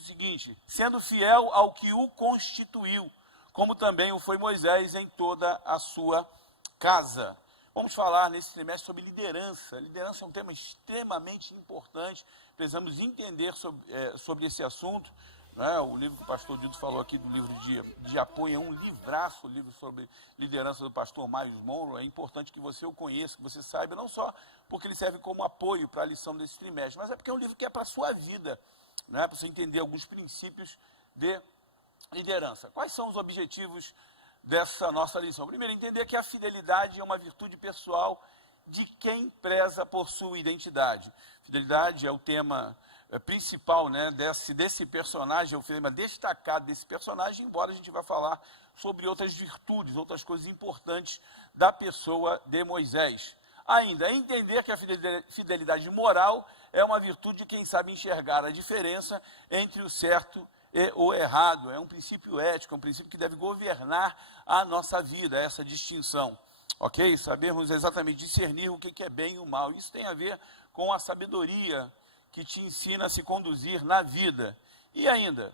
o seguinte: sendo fiel ao que o constituiu, como também o foi Moisés em toda a sua casa. Vamos falar nesse trimestre sobre liderança. Liderança é um tema extremamente importante, precisamos entender sobre esse assunto. O livro que o pastor Dildo falou aqui, do livro de apoio, é um livraço, o livro sobre liderança do pastor Miles Monroe. É importante que você o conheça, que você saiba, não só porque ele serve como apoio para a lição desse trimestre, mas é porque é um livro que é para a sua vida, para você entender alguns princípios de liderança. Quais são os objetivos dessa nossa lição? Primeiro, entender que a fidelidade é uma virtude pessoal de quem preza por sua identidade. Fidelidade é o tema principal, desse personagem, é o tema destacado desse personagem, embora a gente vá falar sobre outras virtudes, outras coisas importantes da pessoa de Moisés. Ainda, entender que a fidelidade moral é uma virtude de quem sabe enxergar a diferença entre o certo e o errado. É um princípio ético, é um princípio que deve governar a nossa vida, essa distinção. Ok? Sabermos exatamente discernir o que é bem e o mal. Isso tem a ver com a sabedoria que te ensina a se conduzir na vida. E ainda,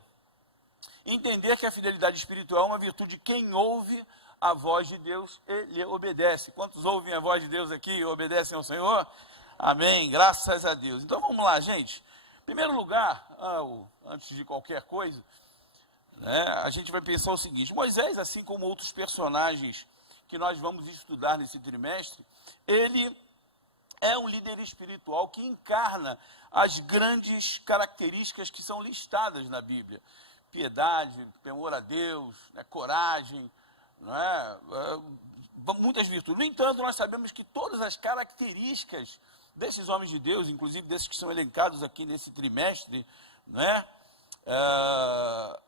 entender que a fidelidade espiritual é uma virtude de quem ouve a voz de Deus e lhe obedece. Quantos ouvem a voz de Deus aqui e obedecem ao Senhor? Amém, graças a Deus. Então vamos lá, gente. Em primeiro lugar, antes de qualquer coisa, a gente vai pensar o seguinte: Moisés, assim como outros personagens que nós vamos estudar nesse trimestre, ele é um líder espiritual que encarna as grandes características que são listadas na Bíblia: piedade, temor a Deus, coragem, muitas virtudes. No entanto, nós sabemos que todas as características desses homens de Deus, inclusive desses que são elencados aqui nesse trimestre,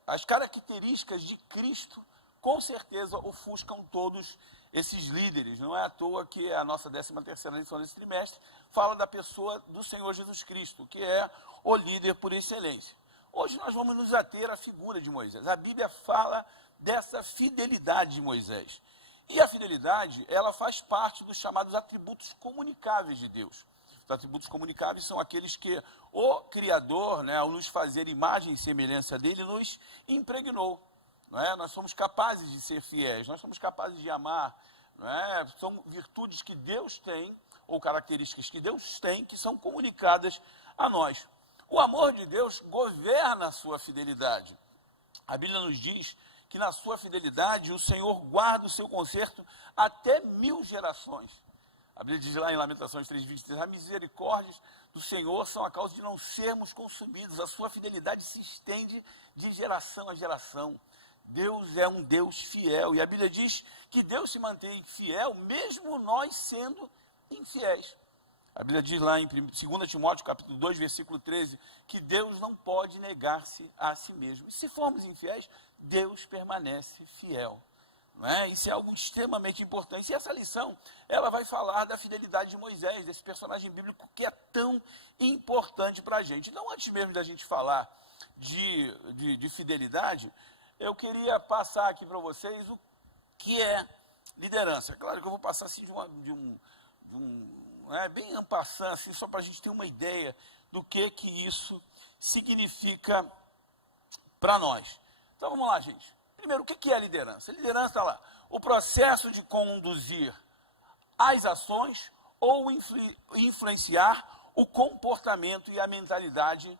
as características de Cristo, com certeza ofuscam todos esses líderes. Não é à toa que a nossa 13ª lição desse trimestre fala da pessoa do Senhor Jesus Cristo, que é o líder por excelência. Hoje nós vamos nos ater à figura de Moisés. A Bíblia fala dessa fidelidade de Moisés. E a fidelidade, ela faz parte dos chamados atributos comunicáveis de Deus. Os atributos comunicáveis são aqueles que o Criador, ao nos fazer imagem e semelhança dele, nos impregnou. Nós somos capazes de ser fiéis, nós somos capazes de amar. São virtudes que Deus tem, ou características que Deus tem, que são comunicadas a nós. O amor de Deus governa a sua fidelidade. A Bíblia nos diz que na sua fidelidade o Senhor guarda o seu conserto até 1000 gerações. A Bíblia diz lá em Lamentações 3:23, as misericórdias do Senhor são a causa de não sermos consumidos. A sua fidelidade se estende de geração a geração. Deus é um Deus fiel. E a Bíblia diz que Deus se mantém fiel, mesmo nós sendo infiéis. A Bíblia diz lá em 2 Timóteo, capítulo 2, versículo 13, que Deus não pode negar-se a si mesmo. E se formos infiéis, Deus permanece fiel. Isso é algo extremamente importante. E essa lição, ela vai falar da fidelidade de Moisés, desse personagem bíblico que é tão importante para a gente. Então, antes mesmo da gente falar de fidelidade, eu queria passar aqui para vocês o que é liderança. Claro que eu vou passar assim bem en passant, assim, só para a gente ter uma ideia do que isso significa para nós. Então vamos lá, gente. Primeiro, o que é liderança? Liderança está lá, o processo de conduzir as ações ou influenciar o comportamento e a mentalidade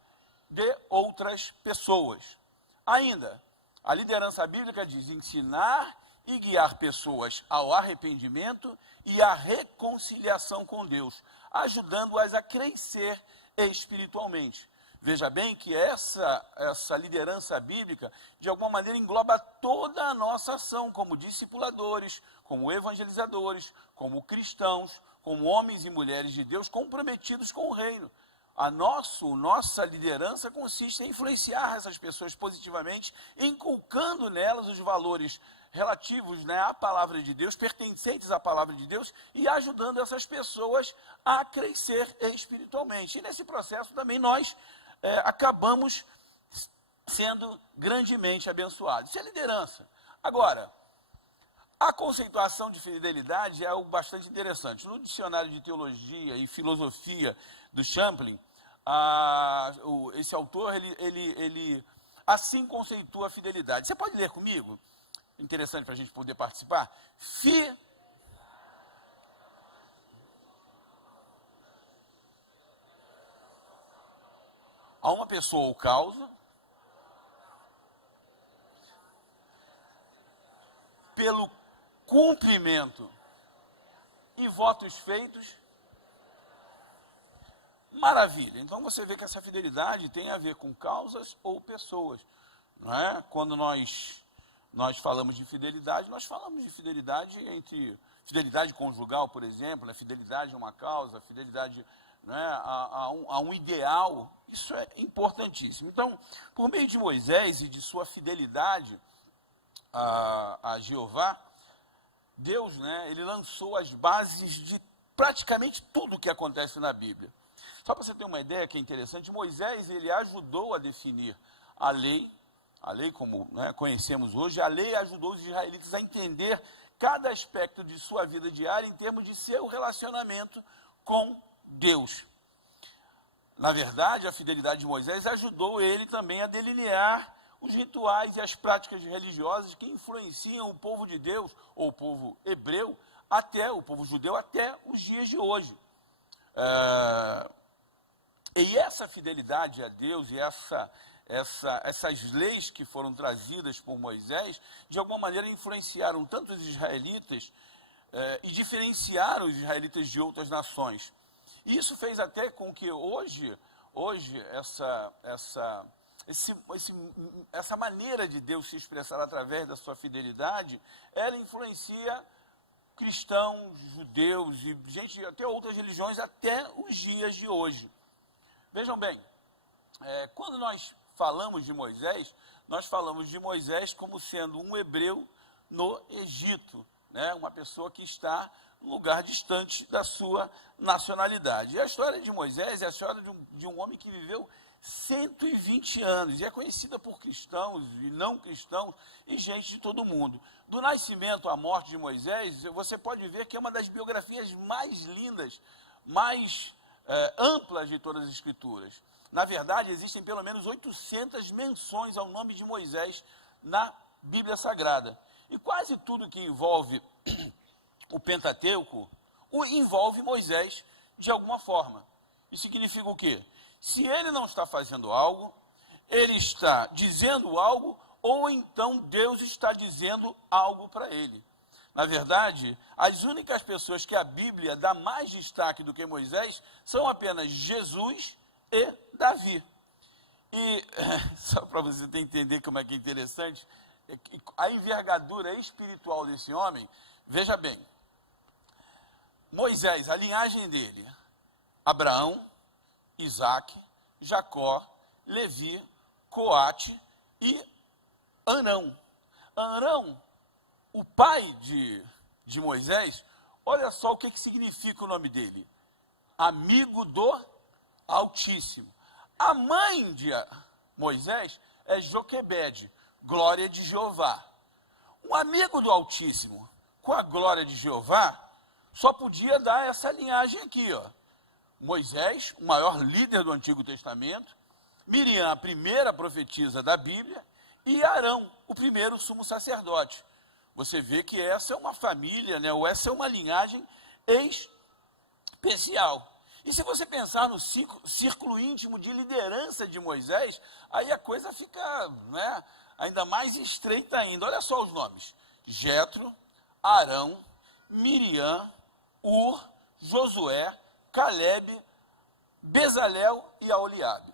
de outras pessoas. Ainda, a liderança bíblica diz ensinar e guiar pessoas ao arrependimento e à reconciliação com Deus, ajudando-as a crescer espiritualmente. Veja bem que essa liderança bíblica, de alguma maneira, engloba toda a nossa ação, como discipuladores, como evangelizadores, como cristãos, como homens e mulheres de Deus comprometidos com o reino. A nossa liderança consiste em influenciar essas pessoas positivamente, inculcando nelas os valores relativos à palavra de Deus, pertencentes à palavra de Deus, e ajudando essas pessoas a crescer espiritualmente. E nesse processo também nós acabamos sendo grandemente abençoados. Isso é liderança. Agora, a conceituação de fidelidade é algo bastante interessante. No dicionário de teologia e filosofia do Champlin, esse autor, ele assim conceitua a fidelidade. Você pode ler comigo? Interessante para a gente poder participar. A uma pessoa ou causa, pelo cumprimento e votos feitos. Maravilha. Então você vê que essa fidelidade tem a ver com causas ou pessoas, não é? Quando nós falamos de fidelidade, nós falamos de fidelidade entre fidelidade conjugal, por exemplo, né? Fidelidade a uma causa, fidelidade, né, a um ideal. Isso é importantíssimo. Então, por meio de Moisés e de sua fidelidade a Jeová, Deus, né, ele lançou as bases de praticamente tudo o que acontece na Bíblia. Só para você ter uma ideia que é interessante, Moisés, ele ajudou a definir a lei como, né, conhecemos hoje. A lei ajudou os israelitas a entender cada aspecto de sua vida diária em termos de seu relacionamento com Deus. Na verdade, a fidelidade de Moisés ajudou ele também a delinear os rituais e as práticas religiosas que influenciam o povo de Deus, ou o povo hebreu, até o povo judeu, até os dias de hoje. E essa fidelidade a Deus e essas leis que foram trazidas por Moisés, de alguma maneira influenciaram tanto os israelitas e diferenciaram os israelitas de outras nações. Isso fez até com que hoje essa maneira de Deus se expressar através da sua fidelidade, ela influencia cristãos, judeus e gente, até outras religiões, até os dias de hoje. Vejam bem, quando nós falamos de Moisés, nós falamos de Moisés como sendo um hebreu no Egito, né? Uma pessoa que está num lugar distante da sua nacionalidade. E a história de Moisés é a história de um homem que viveu 120 anos, e é conhecida por cristãos e não cristãos e gente de todo mundo. Do nascimento à morte de Moisés, você pode ver que é uma das biografias mais lindas, mais amplas de todas as escrituras. Na verdade, existem pelo menos 800 menções ao nome de Moisés na Bíblia Sagrada. E quase tudo que envolve o Pentateuco envolve Moisés de alguma forma. Isso significa o quê? Se ele não está fazendo algo, ele está dizendo algo, ou então Deus está dizendo algo para ele. Na verdade, as únicas pessoas que a Bíblia dá mais destaque do que Moisés são apenas Jesus e Davi. E, só para você entender como é que é interessante, a envergadura espiritual desse homem, veja bem, Moisés, a linhagem dele, Abraão, Isaac, Jacó, Levi, Coate e Arão. Arão, o pai de Moisés, olha só o que significa o nome dele. Amigo do Altíssimo. A mãe de Moisés é Joquebede, glória de Jeová. Um amigo do Altíssimo com a glória de Jeová só podia dar essa linhagem aqui, ó. Moisés, o maior líder do Antigo Testamento, Miriam, a primeira profetisa da Bíblia, e Arão, o primeiro sumo sacerdote. Você vê que essa é uma família, né, ou essa é uma linhagem especial. E se você pensar no círculo íntimo de liderança de Moisés, aí a coisa fica, né, ainda mais estreita ainda. Olha só os nomes: Jetro, Arão, Miriam, Ur, Josué, Calebe, Bezalel e Aholiabe.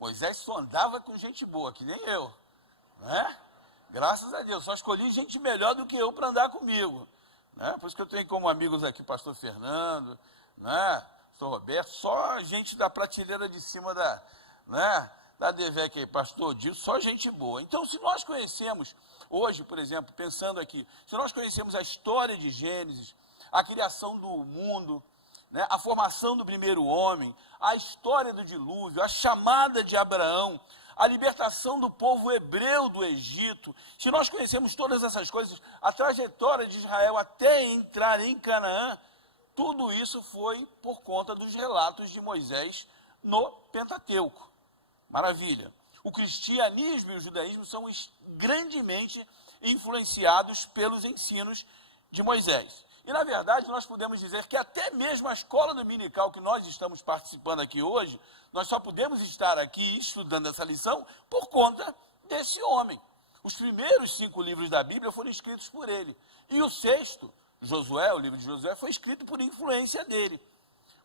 Moisés só andava com gente boa, que nem eu, né? Graças a Deus, só escolhi gente melhor do que eu para andar comigo, né? Por isso que eu tenho como amigos aqui pastor Fernando, né? Pastor Roberto, só gente da prateleira de cima da DVEC aí, pastor Dito, só gente boa. Então, se nós conhecemos hoje, por exemplo, pensando aqui, se nós conhecemos a história de Gênesis, a criação do mundo, né, a formação do primeiro homem, a história do dilúvio, a chamada de Abraão, a libertação do povo hebreu do Egito, se nós conhecemos todas essas coisas, a trajetória de Israel até entrar em Canaã, tudo isso foi por conta dos relatos de Moisés no Pentateuco. Maravilha. O cristianismo e o judaísmo são grandemente influenciados pelos ensinos de Moisés. E, na verdade, nós podemos dizer que até mesmo a escola dominical que nós estamos participando aqui hoje, nós só podemos estar aqui estudando essa lição por conta desse homem. Os primeiros 5 livros da Bíblia foram escritos por ele. E o 6º, Josué, o livro de Josué, foi escrito por influência dele.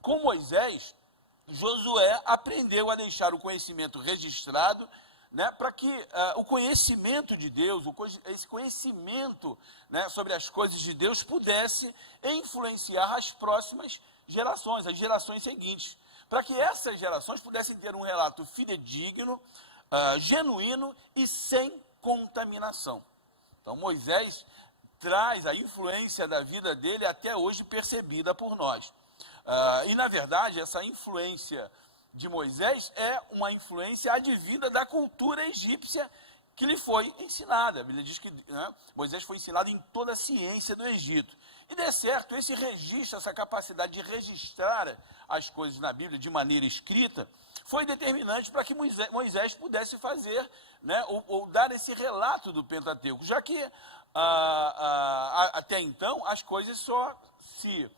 Com Moisés, Josué aprendeu a deixar o conhecimento registrado, né, para que o conhecimento de Deus, esse conhecimento, né, sobre as coisas de Deus pudesse influenciar as próximas gerações, as gerações seguintes, para que essas gerações pudessem ter um relato fidedigno, genuíno e sem contaminação. Então Moisés traz a influência da vida dele até hoje percebida por nós. E na verdade essa influência de Moisés é uma influência advinda da cultura egípcia que lhe foi ensinada. A Bíblia diz que Moisés foi ensinado em toda a ciência do Egito. E de certo, esse registro, essa capacidade de registrar as coisas na Bíblia de maneira escrita, foi determinante para que Moisés pudesse fazer, né, ou dar esse relato do Pentateuco, já que até então as coisas só se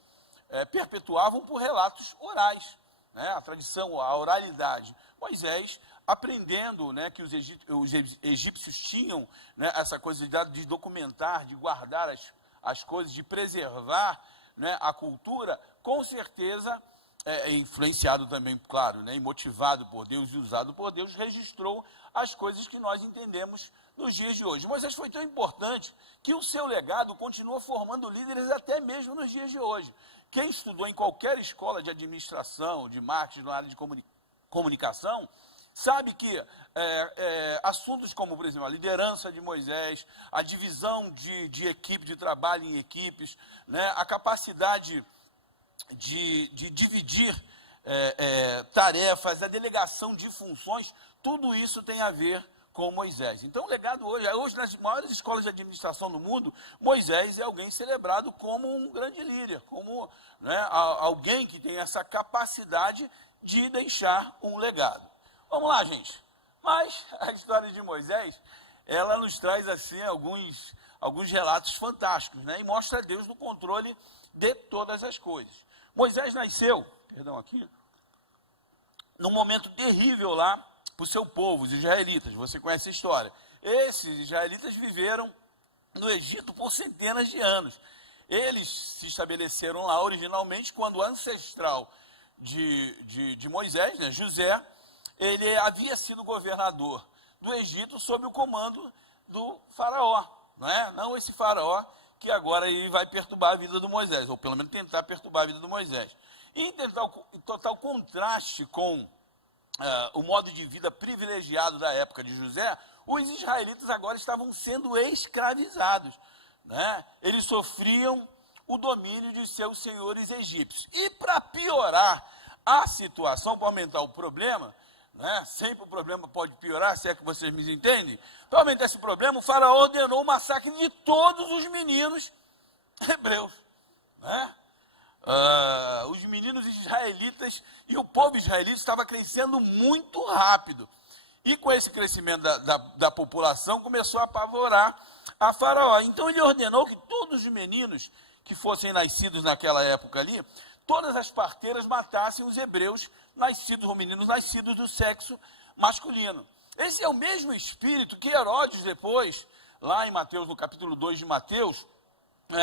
perpetuavam por relatos orais. Né, a tradição, a oralidade. Moisés, aprendendo, né, que os egípcios tinham, né, essa coisa de documentar, de guardar as coisas, de preservar, né, a cultura, com certeza, influenciado também, claro, né, e motivado por Deus e usado por Deus, registrou as coisas que nós entendemos nos dias de hoje. Moisés foi tão importante que o seu legado continua formando líderes até mesmo nos dias de hoje. Quem estudou em qualquer escola de administração, de marketing, na área de comunicação, sabe que assuntos como, por exemplo, a liderança de Moisés, a divisão de equipe, de trabalho em equipes, né, a capacidade de dividir tarefas, a delegação de funções, tudo isso tem a ver com Moisés. Então, o legado hoje nas maiores escolas de administração do mundo, Moisés é alguém celebrado como um grande líder, como, né, alguém que tem essa capacidade de deixar um legado. Vamos lá, gente. Mas a história de Moisés, ela nos traz assim alguns relatos fantásticos, né, e mostra Deus no controle de todas as coisas. Moisés nasceu, num momento terrível lá para o seu povo, os israelitas. Você conhece a história. Esses israelitas viveram no Egito por centenas de anos. Eles se estabeleceram lá originalmente quando o ancestral de Moisés, né, José, ele havia sido governador do Egito sob o comando do faraó. Não esse faraó que agora ele vai perturbar a vida do Moisés, ou pelo menos tentar perturbar a vida do Moisés. E em total contraste com o modo de vida privilegiado da época de José, os israelitas agora estavam sendo escravizados. Né? Eles sofriam o domínio de seus senhores egípcios. E para piorar a situação, para aumentar o problema, né? Sempre o problema pode piorar, se é que vocês me entendem. Para aumentar esse problema, o faraó ordenou o massacre de todos os meninos hebreus. Né? Os meninos israelitas e o povo israelita estava crescendo muito rápido. E com esse crescimento da população, começou a apavorar a faraó. Então ele ordenou que todos os meninos que fossem nascidos naquela época ali, todas as parteiras matassem os hebreus nascidos, ou meninos nascidos do sexo masculino. Esse é o mesmo espírito que Herodes depois, lá em Mateus, no capítulo 2 de Mateus,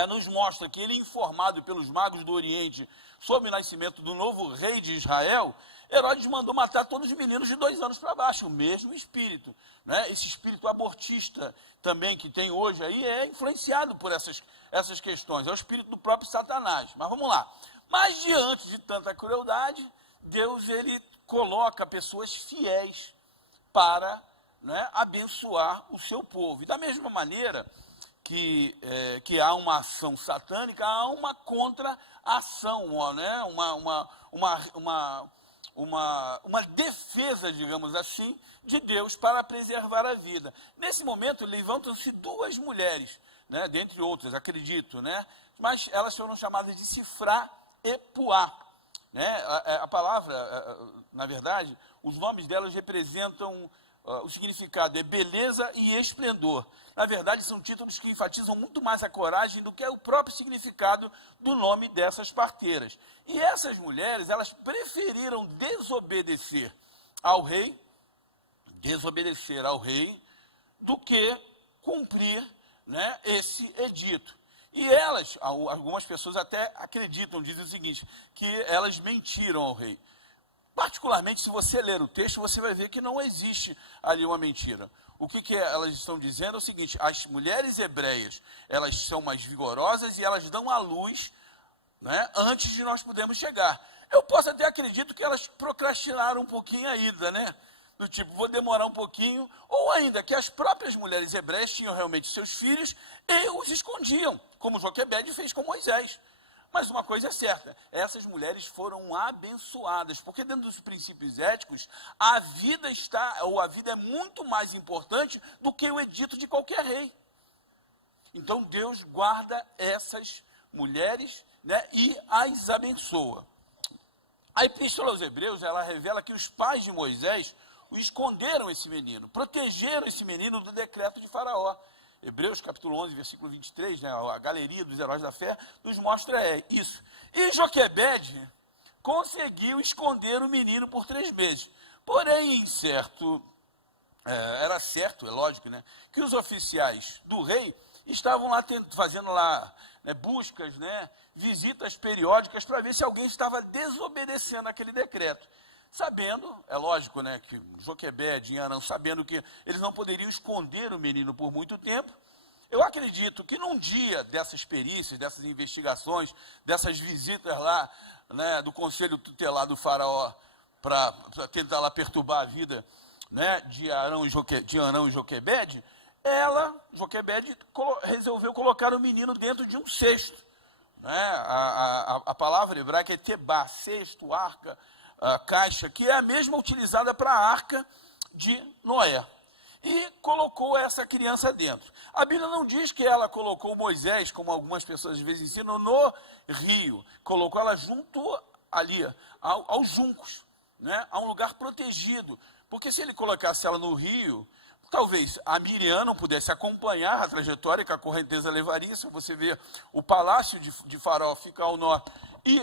nos mostra que ele, informado pelos magos do Oriente sobre o nascimento do novo rei de Israel, Herodes mandou matar todos os meninos de 2 anos para baixo, o mesmo espírito. Né? Esse espírito abortista também que tem hoje aí é influenciado por essas questões, é o espírito do próprio Satanás. Mas vamos lá. Mas diante de tanta crueldade, Deus ele coloca pessoas fiéis para, né, abençoar o seu povo. E da mesma maneira que há uma ação satânica, há uma contra-ação, né? uma defesa, digamos assim, de Deus para preservar a vida. Nesse momento, levantam-se 2 mulheres, né? Dentre outras, acredito, né? Mas elas foram chamadas de Sifrá e Puá. Né? A palavra na verdade, os nomes delas representam, o significado é beleza e esplendor. Na verdade, são títulos que enfatizam muito mais a coragem do que o próprio significado do nome dessas parteiras. E essas mulheres, elas preferiram desobedecer ao rei, do que cumprir, né, esse edito. E elas, algumas pessoas até acreditam, dizem o seguinte, que elas mentiram ao rei. Particularmente, se você ler o texto, você vai ver que não existe ali uma mentira. O que elas estão dizendo é o seguinte: as mulheres hebreias, elas são mais vigorosas e elas dão à luz, né, antes de nós podermos chegar. Eu posso até acreditar que elas procrastinaram um pouquinho a ida, né? Do tipo, vou demorar um pouquinho, ou ainda que as próprias mulheres hebreias tinham realmente seus filhos e os escondiam, como Joquebede fez com Moisés. Mas uma coisa é certa, essas mulheres foram abençoadas, porque dentro dos princípios éticos, a vida é muito mais importante do que o edito de qualquer rei. Então Deus guarda essas mulheres, né, e as abençoa. A Epístola aos Hebreus, ela revela que os pais de Moisés esconderam esse menino, protegeram esse menino do decreto de Faraó. Hebreus capítulo 11, versículo 23, né, a galeria dos heróis da fé, nos mostra isso. E Joquebede conseguiu esconder o menino por 3 meses. Porém, era certo, é lógico, né, que os oficiais do rei estavam lá fazendo lá, né, buscas, né, visitas periódicas para ver se alguém estava desobedecendo aquele decreto. Sabendo, é lógico, né, que Joquebede e Arão, sabendo que eles não poderiam esconder o menino por muito tempo, eu acredito que num dia dessas perícias, dessas investigações, dessas visitas lá, né, do conselho tutelar do faraó, para tentar lá perturbar a vida, né, de Arão e Joquebede, Joquebede, resolveu colocar o menino dentro de um cesto. Né, a palavra hebraica é tebá, cesto, arca, a caixa, que é a mesma utilizada para a arca de Noé. E colocou essa criança dentro. A Bíblia não diz que ela colocou Moisés, como algumas pessoas às vezes ensinam, no rio. Colocou ela junto ali, aos juncos, né, a um lugar protegido. Porque se ele colocasse ela no rio, talvez a Miriam não pudesse acompanhar a trajetória que a correnteza levaria. Se você vê o palácio de Faraó fica ao norte e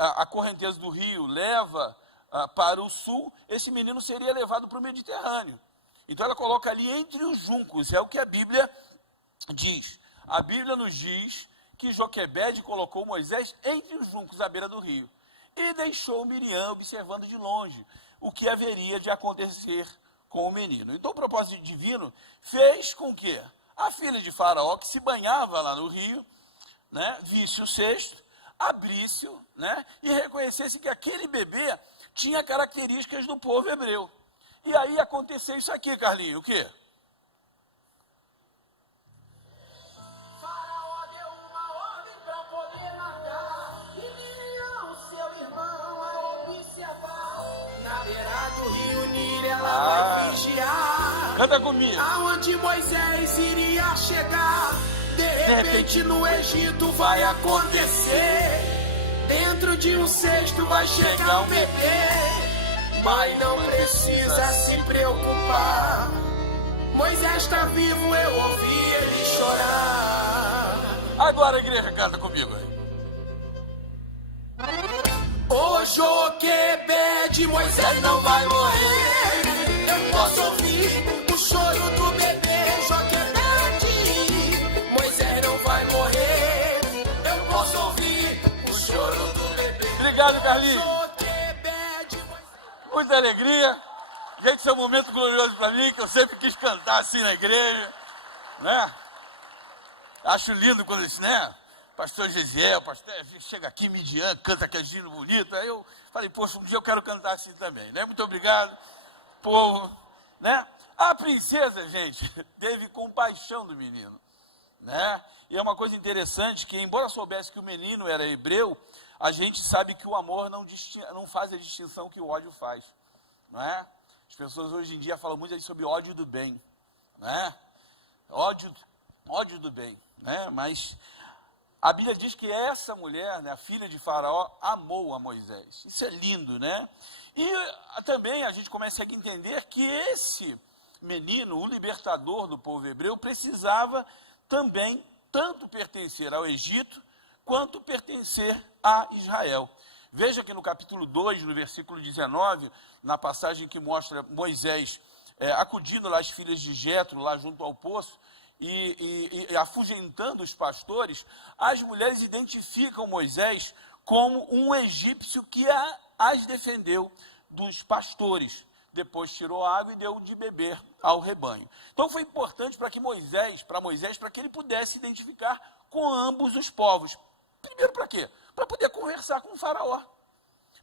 a correnteza do rio leva para o sul, esse menino seria levado para o Mediterrâneo. Então ela coloca ali entre os juncos, é o que a Bíblia diz. A Bíblia nos diz que Joquebede colocou Moisés entre os juncos à beira do rio e deixou Miriam observando de longe o que haveria de acontecer com o menino. Então o propósito divino fez com que a filha de Faraó, que se banhava lá no rio, né, visse o cesto, abrisse-o, né, e reconhecesse que aquele bebê tinha características do povo hebreu. E aí aconteceu isso aqui, Carlinhos, o quê? Faraó deu uma ordem para poder matar, e Miriam, seu irmão, a observar. Na beira do rio Nilo ela vai vigiar. Canta comigo. Aonde Moisés iria chegar. De repente no Egito vai acontecer. Dentro de um cesto vai chegar um bebê. Mas não precisa se preocupar. Moisés está vivo, eu ouvi ele chorar. Agora a igreja canta comigo aí. Ô Joquebede, Moisés não vai morrer. Eu posso ouvir o choro do bebê. Joquebede, Moisés não vai morrer. Eu posso ouvir o choro do bebê. Obrigado, Carlinhos. Joquebede, Muita alegria. Gente, esse é um momento glorioso para mim, que eu sempre quis cantar assim na igreja, né? Acho lindo quando isso, né? Pastor Gesiel, pastor, chega aqui, Midian, canta aquele hino bonito. Aí eu falei, poxa, um dia eu quero cantar assim também, né? Muito obrigado, povo, né? A princesa, gente, teve compaixão do menino, né? E é uma coisa interessante que, embora soubesse que o menino era hebreu, a gente sabe que o amor não faz a distinção que o ódio faz, não é? As pessoas hoje em dia falam muito aí sobre ódio do bem, né? Ódio do bem, né? Mas A Bíblia diz que essa mulher, né, a filha de Faraó, amou a Moisés. Isso é lindo, né? E também a gente começa a entender que esse menino, o libertador do povo hebreu, precisava também tanto pertencer ao Egito, quanto pertencer a Israel. Veja que no capítulo 2, no versículo 19, na passagem que mostra Moisés acudindo lá as filhas de Jetro, lá junto ao poço, e afugentando os pastores, as mulheres identificam Moisés como um egípcio que as defendeu dos pastores. Depois tirou a água e deu de beber ao rebanho. Então foi importante para Moisés, para que ele pudesse identificar com ambos os povos. Primeiro para quê? Para poder conversar com o faraó,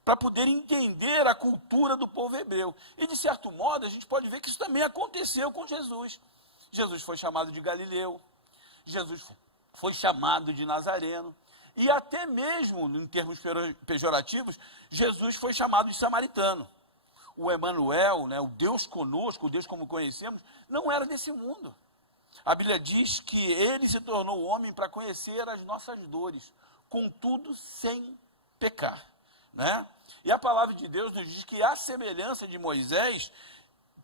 para poder entender a cultura do povo hebreu. E de certo modo a gente pode ver que isso também aconteceu com Jesus. Jesus foi chamado de Galileu, Jesus foi chamado de Nazareno, e até mesmo, em termos pejorativos, Jesus foi chamado de samaritano. O Emanuel, né, o Deus conosco, o Deus como conhecemos, não era desse mundo. A Bíblia diz que ele se tornou homem para conhecer as nossas dores, contudo sem pecar, né? E a palavra de Deus nos diz que a semelhança de Moisés,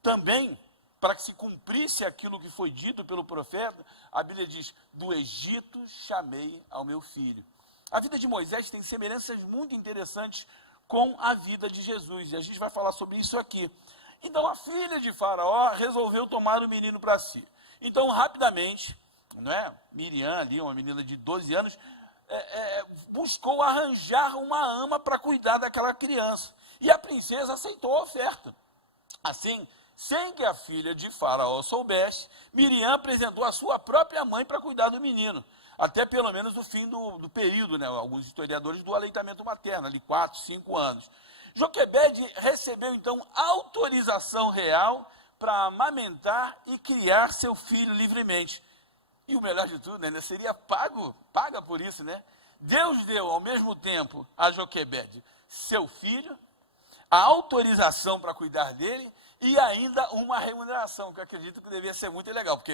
também, para que se cumprisse aquilo que foi dito pelo profeta, a Bíblia diz, do Egito chamei ao meu filho. A vida de Moisés tem semelhanças muito interessantes com a vida de Jesus, e a gente vai falar sobre isso aqui. Então a filha de Faraó resolveu tomar o menino para si. Então rapidamente, né, Miriam ali, uma menina de 12 anos, buscou arranjar uma ama para cuidar daquela criança. E a princesa aceitou a oferta. Assim, sem que a filha de Faraó soubesse, Miriam apresentou a sua própria mãe para cuidar do menino, até pelo menos o fim do período, né? Alguns historiadores do aleitamento materno, ali 4, 5 anos. Joquebede recebeu então autorização real para amamentar e criar seu filho livremente. E o melhor de tudo, né, seria paga por isso, né? Deus deu ao mesmo tempo a Joquebede seu filho, a autorização para cuidar dele e ainda uma remuneração, que eu acredito que devia ser muito legal, porque,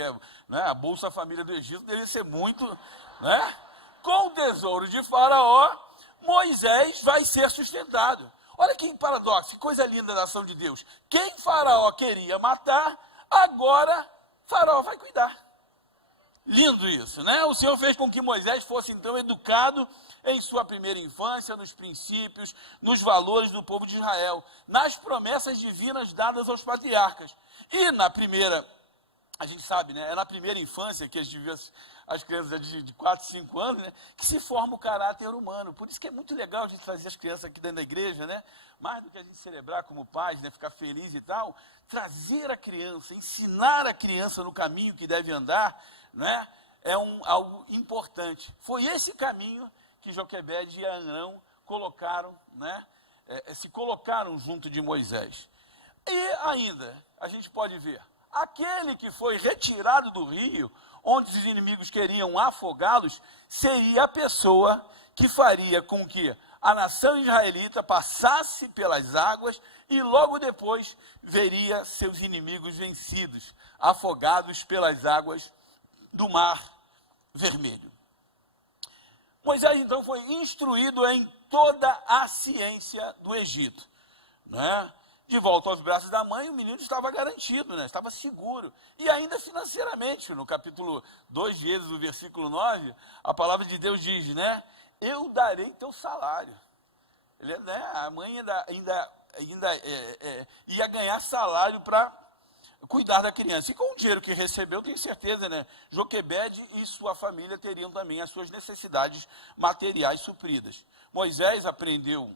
né, a Bolsa Família do Egito devia ser muito, né? Com o tesouro de Faraó, Moisés vai ser sustentado. Olha que paradoxo, que coisa linda da ação de Deus. Quem Faraó queria matar, agora Faraó vai cuidar. Lindo isso, né? O Senhor fez com que Moisés fosse então educado em sua primeira infância, nos princípios, nos valores do povo de Israel, nas promessas divinas dadas aos patriarcas. E na primeira, a gente sabe, né? É na primeira infância que as crianças de 4, 5 anos, né, que se forma o caráter humano. Por isso que é muito legal a gente trazer as crianças aqui dentro da igreja, né? Mais do que a gente celebrar como pais, né, ficar feliz e tal, trazer a criança, ensinar a criança no caminho que deve andar, né, é algo importante. Foi esse caminho que Joquebede e Arão colocaram, né, se colocaram junto de Moisés. E ainda, a gente pode ver, aquele que foi retirado do rio, onde os inimigos queriam afogá-los, seria a pessoa que faria com que a nação israelita passasse pelas águas e logo depois veria seus inimigos vencidos, afogados pelas águas do Mar Vermelho. Moisés então foi instruído em toda a ciência do Egito, né? De volta aos braços da mãe, o menino estava garantido, né? Estava seguro. E ainda financeiramente, no capítulo 2 de Êxodo, versículo 9, a palavra de Deus diz, né? Eu darei teu salário. Ele, né? A mãe ainda ia ganhar salário para cuidar da criança. E com o dinheiro que recebeu, tenho certeza, né? Joquebede e sua família teriam também as suas necessidades materiais supridas. Moisés aprendeu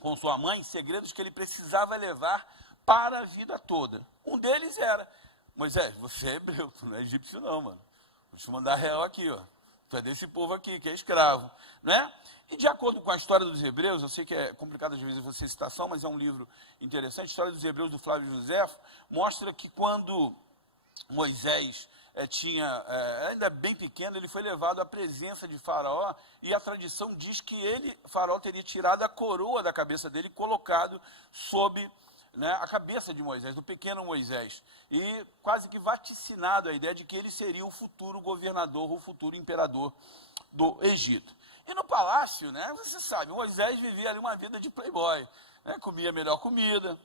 com sua mãe segredos que ele precisava levar para a vida toda. Um deles era, Moisés, você é hebreu, tu não é egípcio não, mano. Vou te mandar real aqui, ó. Tu é desse povo aqui, que é escravo, né? E de acordo com a história dos hebreus, eu sei que é complicado às vezes você citação, mas é um livro interessante, a história dos hebreus do Flávio Josefo, mostra que quando Moisés ainda bem pequeno, ele foi levado à presença de Faraó, e a tradição diz que Faraó teria tirado a coroa da cabeça dele e colocado sob, né, a cabeça de Moisés, do pequeno Moisés, e quase que vaticinado a ideia de que ele seria o futuro governador, o futuro imperador do Egito. E no palácio, né, você sabe, Moisés vivia ali uma vida de playboy, né, comia a melhor comida,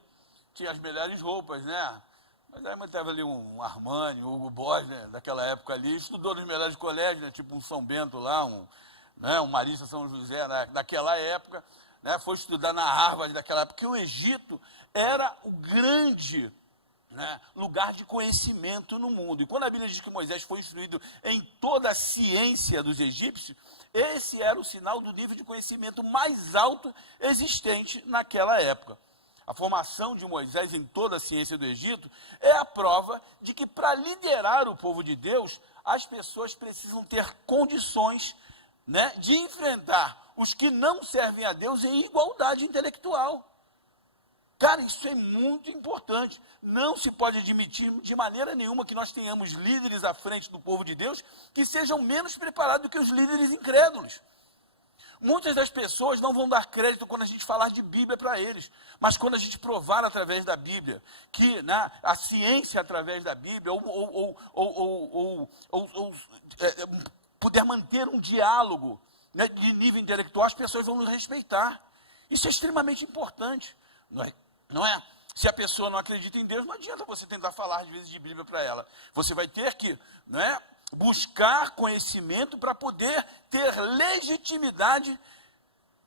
tinha as melhores roupas, né? Mas aí manteve ali um Armani, um Hugo Boss, né, daquela época ali, estudou nos melhores colégios, né, tipo um São Bento lá, um Marista São José daquela época, né, foi estudar na Harvard daquela época, porque o Egito era o grande, né, lugar de conhecimento no mundo. E quando a Bíblia diz que Moisés foi instruído em toda a ciência dos egípcios, esse era o sinal do nível de conhecimento mais alto existente naquela época. A formação de Moisés em toda a ciência do Egito é a prova de que para liderar o povo de Deus, as pessoas precisam ter condições, né, de enfrentar os que não servem a Deus em igualdade intelectual. Cara, isso é muito importante. Não se pode admitir de maneira nenhuma que nós tenhamos líderes à frente do povo de Deus que sejam menos preparados do que os líderes incrédulos. Muitas das pessoas não vão dar crédito quando a gente falar de Bíblia para eles, mas quando a gente provar através da Bíblia, que, né, a ciência através da Bíblia, puder manter um diálogo, né, de nível intelectual, as pessoas vão nos respeitar. Isso é extremamente importante, não é? Se a pessoa não acredita em Deus, não adianta você tentar falar às vezes de Bíblia para ela. Você vai ter que, né, buscar conhecimento para poder ter legitimidade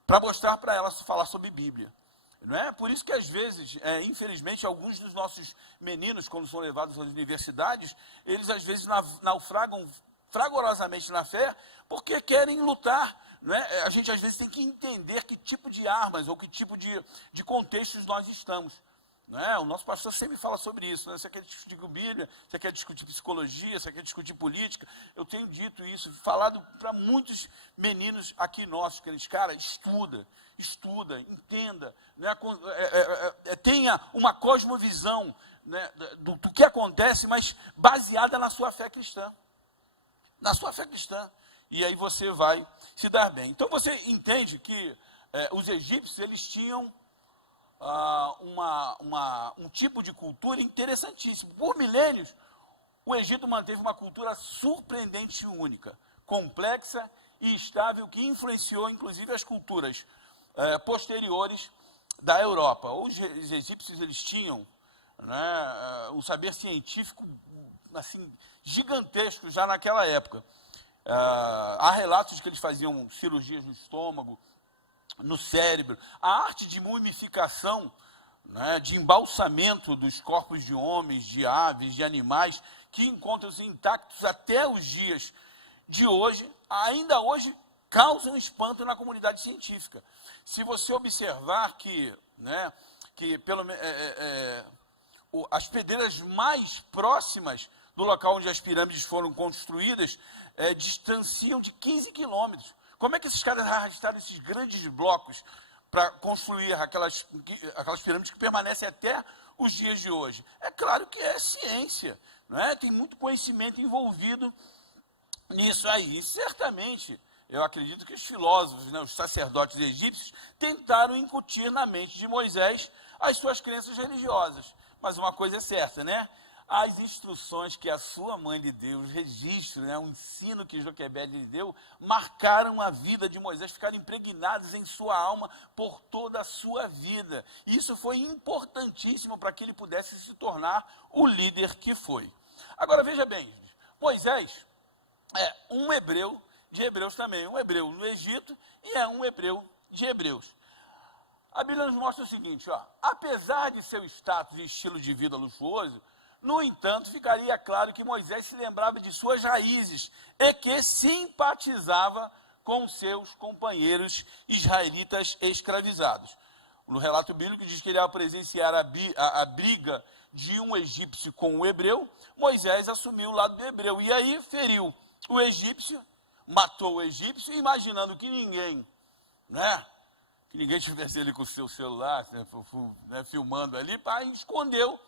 para mostrar para ela falar sobre Bíblia. Não é? Por isso que às vezes, infelizmente, alguns dos nossos meninos, quando são levados às universidades, eles às vezes naufragam fragorosamente na fé, porque querem lutar. Não é? A gente às vezes tem que entender que tipo de armas ou que tipo de contextos nós estamos. Não é? O nosso pastor sempre fala sobre isso, né? Você quer discutir Bíblia, você quer discutir psicologia, você quer discutir política. Eu tenho dito isso, falado para muitos meninos aqui nossos, que eles, cara, estuda, entenda, né? Tenha uma cosmovisão, né, do que acontece, mas baseada na sua fé cristã. Na sua fé cristã. E aí você vai se dar bem. Então você entende que os egípcios, eles tinham um tipo de cultura interessantíssimo. Por milênios, o Egito manteve uma cultura surpreendente e única, complexa e estável, que influenciou inclusive as culturas posteriores da Europa. Os egípcios, eles tinham, né, um saber científico assim, gigantesco já naquela época. Há relatos de que eles faziam cirurgias no estômago, no cérebro, a arte de mumificação, né, de embalsamento dos corpos de homens, de aves, de animais, que encontram-se intactos até os dias de hoje, ainda hoje causam espanto na comunidade científica. Se você observar que, né, as pedreiras mais próximas do local onde as pirâmides foram construídas distanciam de 15 quilômetros. Como é que esses caras arrastaram esses grandes blocos para construir aquelas pirâmides que permanecem até os dias de hoje? É claro que é ciência, não é? Tem muito conhecimento envolvido nisso aí. E certamente, eu acredito que os filósofos, né, os sacerdotes egípcios, tentaram incutir na mente de Moisés as suas crenças religiosas. Mas uma coisa é certa, né? As instruções que a sua mãe lhe deu, os registros, né, o ensino que Joquebede lhe deu, marcaram a vida de Moisés, ficaram impregnados em sua alma por toda a sua vida. E isso foi importantíssimo para que ele pudesse se tornar o líder que foi. Agora veja bem, Moisés é um hebreu de hebreus também, um hebreu no Egito e é um hebreu de hebreus. A Bíblia nos mostra o seguinte, ó, apesar de seu status e estilo de vida luxuoso, no entanto, ficaria claro que Moisés se lembrava de suas raízes e que simpatizava com seus companheiros israelitas escravizados. No relato bíblico diz que ele, ao presenciar a briga de um egípcio com o hebreu, Moisés assumiu o lado do hebreu e aí feriu o egípcio, matou o egípcio, imaginando que ninguém, né, que ninguém tivesse ele com o seu celular, né, filmando ali, escondeu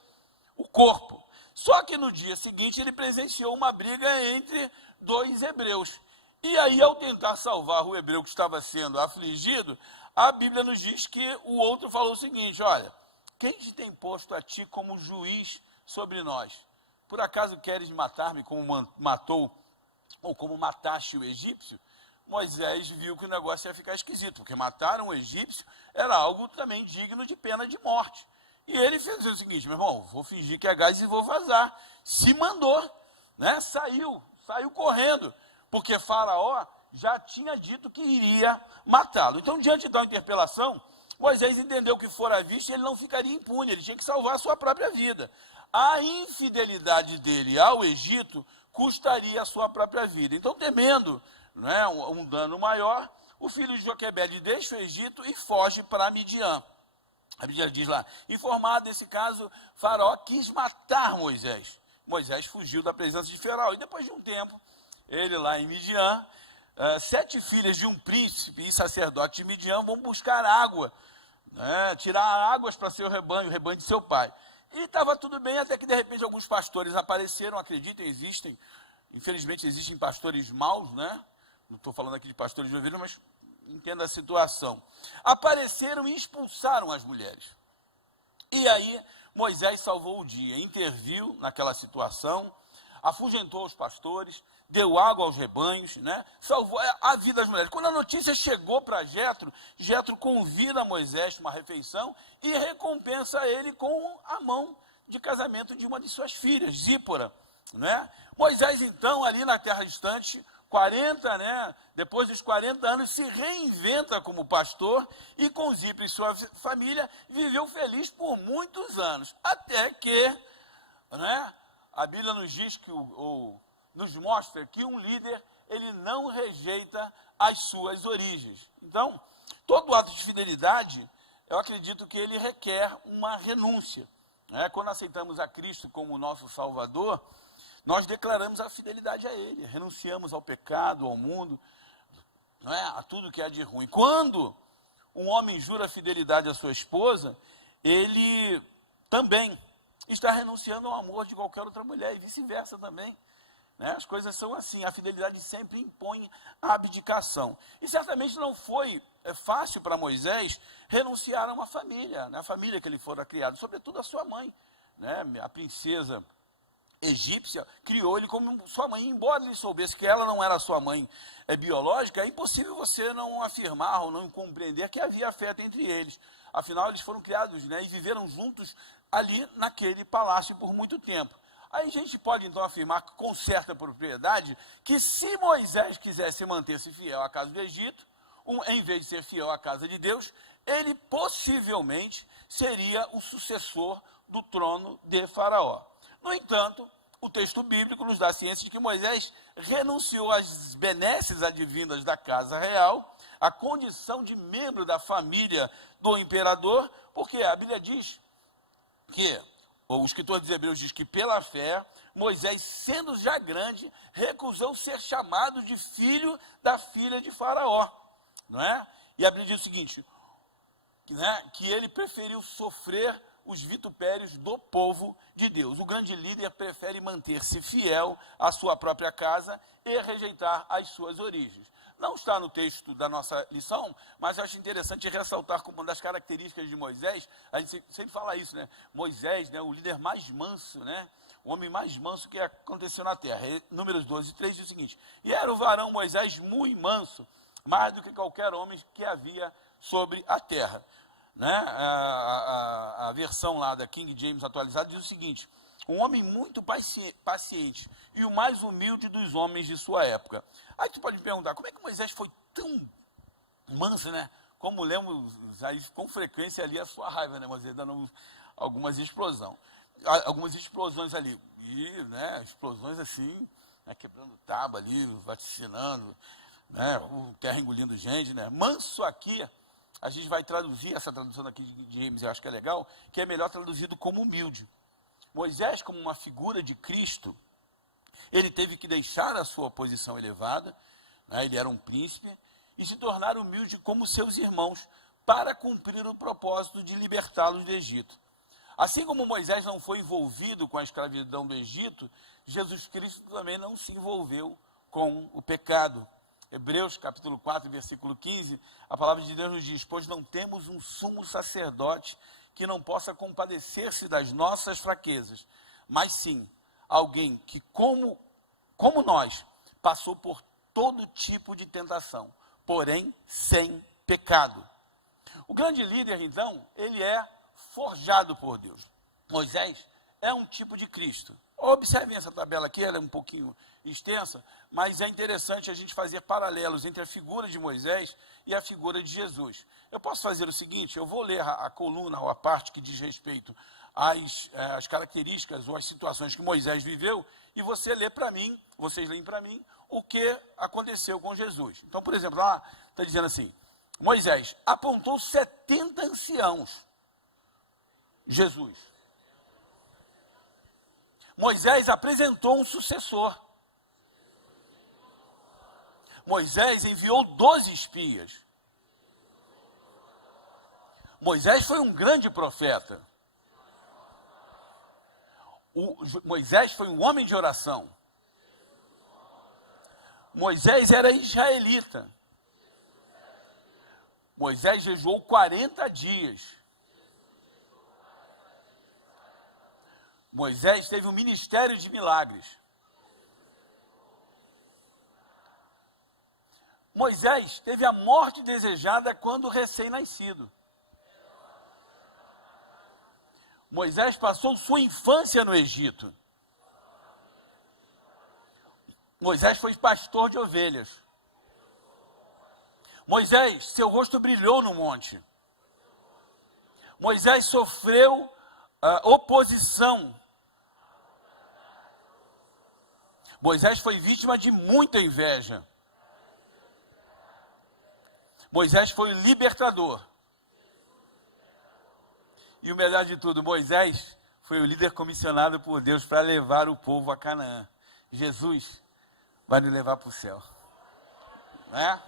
o corpo. Só que no dia seguinte ele presenciou uma briga entre dois hebreus. E aí, ao tentar salvar o hebreu que estava sendo afligido, a Bíblia nos diz que o outro falou o seguinte, olha, quem te tem posto a ti como juiz sobre nós? Por acaso queres matar-me como matou, ou como mataste o egípcio? Moisés viu que o negócio ia ficar esquisito, porque matar um egípcio era algo também digno de pena de morte. E ele fez o seguinte: meu irmão, vou fingir que é gás e vou vazar. Se mandou, né? Saiu correndo, porque Faraó já tinha dito que iria matá-lo. Então, diante da interpelação, Moisés entendeu que fora visto, ele não ficaria impune, ele tinha que salvar a sua própria vida. A infidelidade dele ao Egito custaria a sua própria vida. Então, temendo, né, um dano maior, o filho de Joquebede deixa o Egito e foge para Midian. A Bíblia diz lá: informado desse caso, Faraó quis matar Moisés. Moisés fugiu da presença de Faraó. E depois de um tempo, ele lá em Midian, 7 filhas de um príncipe e sacerdote de Midian vão buscar água, né, tirar águas para seu rebanho, o rebanho de seu pai. E estava tudo bem, até que de repente alguns pastores apareceram. Acreditem, infelizmente existem pastores maus, né? Não estou falando aqui de pastores de ovelha, mas entenda a situação. Apareceram e expulsaram as mulheres. E aí Moisés salvou o dia, interviu naquela situação, afugentou os pastores, deu água aos rebanhos, né? Salvou a vida das mulheres. Quando a notícia chegou para Jetro, Jetro convida Moisés para uma refeição e recompensa ele com a mão de casamento de uma de suas filhas, Zípora, né? Moisés, então, ali na terra distante, 40, né? Depois dos 40 anos, se reinventa como pastor e com Zípora e sua família viveu feliz por muitos anos, até que, né, a Bíblia nos diz que nos mostra que um líder, ele não rejeita as suas origens. Então, todo ato de fidelidade, eu acredito que ele requer uma renúncia, né? Quando aceitamos a Cristo como nosso Salvador, nós declaramos a fidelidade a Ele, renunciamos ao pecado, ao mundo, não é? A tudo que há de ruim. Quando um homem jura fidelidade à sua esposa, ele também está renunciando ao amor de qualquer outra mulher, e vice-versa também, né? As coisas são assim, a fidelidade sempre impõe a abdicação. E certamente não foi fácil para Moisés renunciar a uma família, né? A família que ele fora criado, sobretudo a sua mãe, né? A princesa egípcia criou ele como sua mãe, embora ele soubesse que ela não era sua mãe biológica. É impossível você não afirmar ou não compreender que havia afeto entre eles. Afinal, eles foram criados, né, e viveram juntos ali naquele palácio por muito tempo. Aí a gente pode então afirmar com certa propriedade que se Moisés quisesse manter-se fiel à casa do Egito, em vez de ser fiel à casa de Deus, ele possivelmente seria o sucessor do trono de Faraó. No entanto, o texto bíblico nos dá ciência de que Moisés renunciou às benesses advindas da casa real, à condição de membro da família do imperador, porque a Bíblia diz que, o escritor dos Hebreus diz que pela fé, Moisés, sendo já grande, recusou ser chamado de filho da filha de Faraó, não é? E a Bíblia diz o seguinte, né, que ele preferiu sofrer os vitupérios do povo de Deus. O grande líder prefere manter-se fiel à sua própria casa e rejeitar as suas origens. Não está no texto da nossa lição, mas eu acho interessante ressaltar como uma das características de Moisés. A gente sempre fala isso, né? Moisés, né, o líder mais manso, né? O homem mais manso que aconteceu na terra. Números 12:3 diz o seguinte: e era o varão Moisés muito manso, mais do que qualquer homem que havia sobre a terra. Né? A versão lá da King James atualizada diz o seguinte: um homem muito paciente e o mais humilde dos homens de sua época. Aí tu pode me perguntar, como é que Moisés foi tão manso, né? Como lemos aí com frequência ali a sua raiva, né? Moisés dando algumas explosões ali. E, né, explosões assim, né, quebrando tábua ali, vaticinando, né, o terra engolindo gente, né? Manso aqui, a gente vai traduzir essa tradução aqui de James, eu acho que é legal, que é melhor traduzido como humilde. Moisés, como uma figura de Cristo, ele teve que deixar a sua posição elevada, né, ele era um príncipe, e se tornar humilde como seus irmãos, para cumprir o propósito de libertá-los do Egito. Assim como Moisés não foi envolvido com a escravidão do Egito, Jesus Cristo também não se envolveu com o pecado. Hebreus capítulo 4, versículo 15, a palavra de Deus nos diz: pois não temos um sumo sacerdote que não possa compadecer-se das nossas fraquezas, mas sim alguém que, como nós, passou por todo tipo de tentação, porém sem pecado. O grande líder, então, ele é forjado por Deus. Moisés é um tipo de Cristo. Observem essa tabela aqui, ela é um pouquinho extensa, mas é interessante a gente fazer paralelos entre a figura de Moisés e a figura de Jesus. Eu posso fazer o seguinte, eu vou ler a coluna ou a parte que diz respeito às características ou às situações que Moisés viveu, e você lê para mim, vocês leem para mim, o que aconteceu com Jesus. Então, por exemplo, lá está dizendo assim, Moisés apontou 70 anciãos. Jesus. Moisés apresentou um sucessor. Moisés enviou 12 espias. Moisés foi um grande profeta. Moisés foi um homem de oração. Moisés era israelita. Moisés jejuou 40 dias. Moisés teve um ministério de milagres. Moisés teve a morte desejada quando recém-nascido. Moisés passou sua infância no Egito. Moisés foi pastor de ovelhas. Moisés, seu rosto brilhou no monte. Moisés sofreu oposição. Moisés foi vítima de muita inveja. Moisés foi o libertador. E o melhor de tudo, Moisés foi o líder comissionado por Deus para levar o povo a Canaã. Jesus vai nos levar para o céu. Né?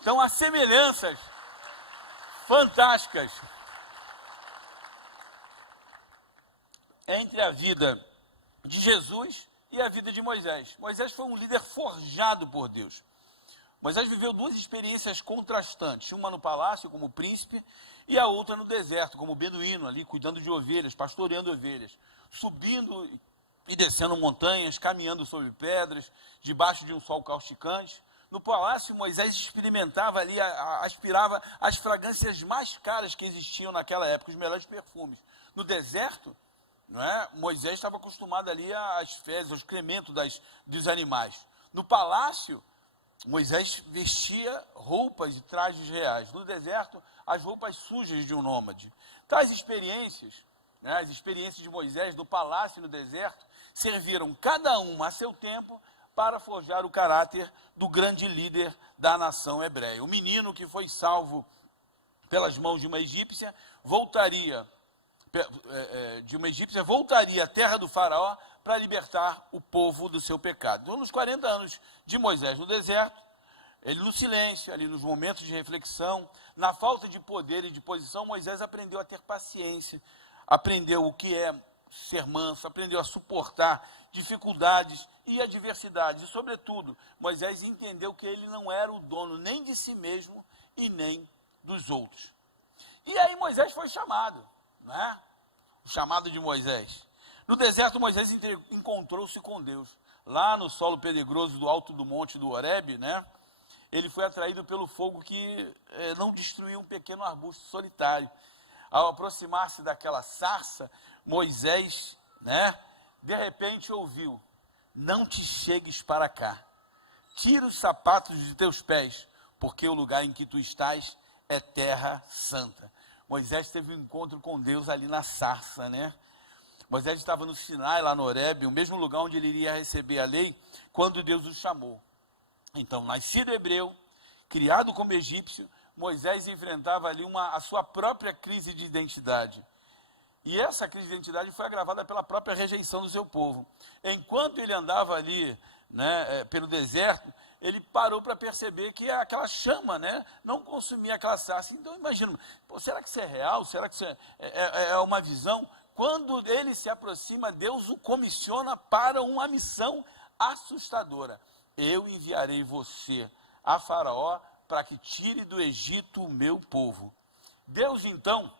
Então, há semelhanças fantásticas entre a vida de Jesus e a vida de Moisés. Moisés foi um líder forjado por Deus. Moisés viveu duas experiências contrastantes, uma no palácio como príncipe e a outra no deserto como beduíno, ali cuidando de ovelhas, pastoreando ovelhas, subindo e descendo montanhas, caminhando sobre pedras, debaixo de um sol causticante. No palácio, Moisés experimentava ali, aspirava as fragrâncias mais caras que existiam naquela época, os melhores perfumes. No deserto, não é? Moisés estava acostumado ali às fezes, ao excremento dos animais. No palácio, Moisés vestia roupas e trajes reais. No deserto, as roupas sujas de um nômade. Tais experiências, né, as experiências de Moisés no palácio e no deserto, serviram cada uma a seu tempo para forjar o caráter do grande líder da nação hebreia. O menino que foi salvo pelas mãos de uma egípcia voltaria à terra do faraó para libertar o povo do seu pecado. Então, nos 40 anos de Moisés no deserto, ele no silêncio, ali nos momentos de reflexão, na falta de poder e de posição, Moisés aprendeu a ter paciência, aprendeu o que é ser manso, aprendeu a suportar dificuldades e adversidades. E, sobretudo, Moisés entendeu que ele não era o dono nem de si mesmo e nem dos outros. E aí Moisés foi chamado, né? O chamado de Moisés. No deserto, Moisés encontrou-se com Deus. Lá no solo pedregoso do alto do monte do Horebe, né? Ele foi atraído pelo fogo que não destruiu um pequeno arbusto solitário. Ao aproximar-se daquela sarça, Moisés, né, de repente ouviu: não te chegues para cá, tira os sapatos de teus pés, porque o lugar em que tu estás é terra santa. Moisés teve um encontro com Deus ali na sarça, né? Moisés estava no Sinai, lá no Horebe, o mesmo lugar onde ele iria receber a lei, quando Deus o chamou. Então, nascido hebreu, criado como egípcio, Moisés enfrentava ali a sua própria crise de identidade. E essa crise de identidade foi agravada pela própria rejeição do seu povo. Enquanto ele andava ali, né, pelo deserto, ele parou para perceber que aquela chama, né, não consumia aquela sarça. Então, imagina, será que isso é real? Será que isso é uma visão? Quando ele se aproxima, Deus o comissiona para uma missão assustadora. Eu enviarei você a Faraó para que tire do Egito o meu povo. Deus, então,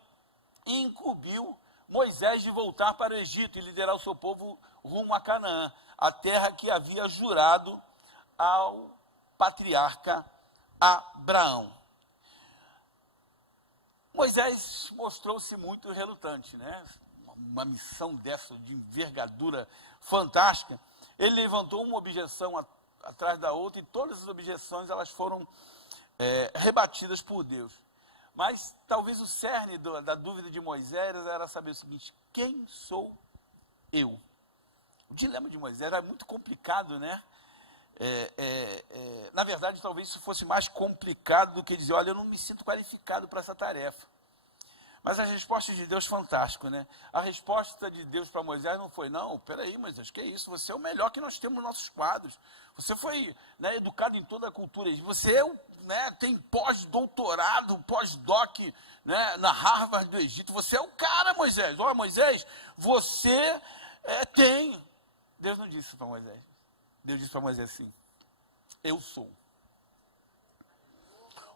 incumbiu Moisés de voltar para o Egito e liderar o seu povo rumo a Canaã, a terra que havia jurado ao patriarca Abraão. Moisés mostrou-se muito relutante, né? Uma missão dessa, de envergadura fantástica. Ele levantou uma objeção atrás da outra, e todas as objeções elas foram rebatidas por Deus. Mas talvez o cerne da dúvida de Moisés era saber o seguinte: quem sou eu? O dilema de Moisés era muito complicado, né? Na verdade, talvez isso fosse mais complicado do que dizer: olha, eu não me sinto qualificado para essa tarefa. Mas a resposta de Deus, fantástico, né? A resposta de Deus para Moisés não foi: não, peraí, Moisés, que isso? Você é o melhor que nós temos nos nossos quadros. Você foi, né, educado em toda a cultura. Você tem pós-doutorado, pós-doc, né, na Harvard do Egito. Você é o cara, Moisés. Olha, Moisés, você tem... Deus não disse para Moisés. Deus disse para Moisés assim: eu sou.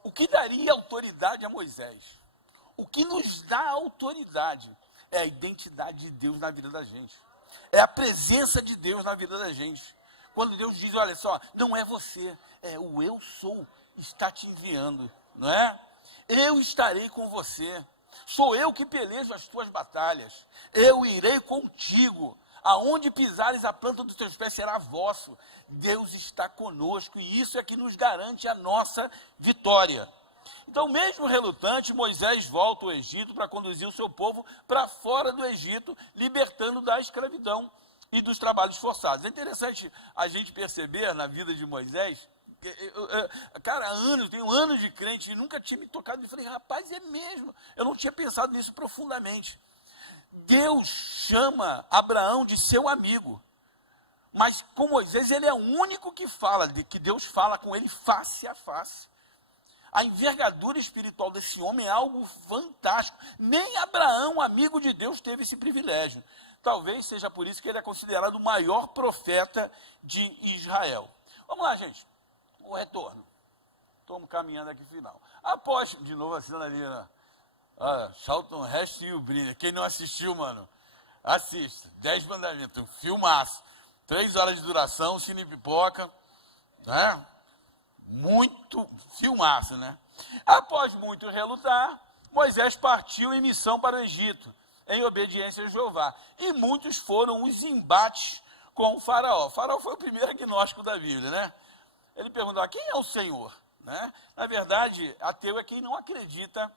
O que daria autoridade a Moisés? O que nos dá autoridade é a identidade de Deus na vida da gente. É a presença de Deus na vida da gente. Quando Deus diz: olha só, não é você, é o eu sou, está te enviando, não é? Eu estarei com você. Sou eu que pelejo as tuas batalhas. Eu irei contigo. Aonde pisares a planta dos teus pés será vosso. Deus está conosco, e isso é que nos garante a nossa vitória. Então, mesmo relutante, Moisés volta ao Egito para conduzir o seu povo para fora do Egito, libertando da escravidão e dos trabalhos forçados. É interessante a gente perceber na vida de Moisés, cara, tenho anos de crente e nunca tinha me tocado, e falei: rapaz, é mesmo, eu não tinha pensado nisso profundamente. Deus chama Abraão de seu amigo, mas com Moisés ele é o único que fala, que Deus fala com ele face a face. A envergadura espiritual desse homem é algo fantástico. Nem Abraão, amigo de Deus, teve esse privilégio. Talvez seja por isso que ele é considerado o maior profeta de Israel. Vamos lá, gente. O retorno. Estamos caminhando aqui final. Após, de novo assinando ali, né? Charlton Heston e o Brilha. Quem não assistiu, mano, assista. 10 Mandamentos, um filmaço. 3 horas de duração, cine pipoca, né? Muito filmaço, né? Após muito relutar, Moisés partiu em missão para o Egito, em obediência a Jeová. E muitos foram os embates com o faraó. O faraó foi o primeiro agnóstico da Bíblia, né? Ele perguntou: quem é o Senhor? Né? Na verdade, ateu é quem não acredita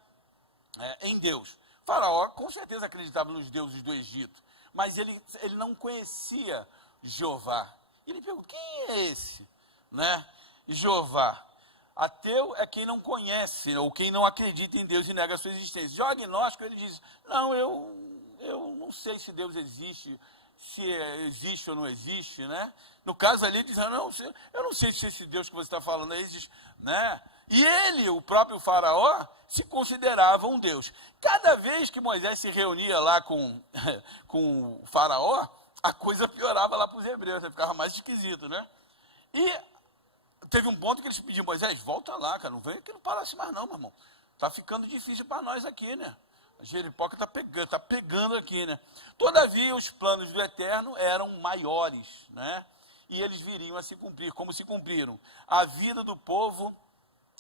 em Deus. O faraó com certeza acreditava nos deuses do Egito, mas ele não conhecia Jeová. Ele perguntou: quem é esse? Né? Jeová. Ateu é quem não conhece, ou quem não acredita em Deus e nega a sua existência. Já o agnóstico, ele diz: não, eu não sei se Deus existe, se existe ou não existe, né? No caso ali, ele diz: não, eu não sei se esse Deus que você está falando aí existe, né? E ele, o próprio faraó, se considerava um Deus. Cada vez que Moisés se reunia lá com o faraó, a coisa piorava lá para os hebreus, ficava mais esquisito, né? E teve um ponto que eles pediram: Moisés, volta lá, cara, não vem aqui no palácio mais não, meu irmão. Está ficando difícil para nós aqui, né? A jeripoca está pegando aqui, né? Todavia, os planos do Eterno eram maiores, né? E eles viriam a se cumprir, como se cumpriram. A vida do povo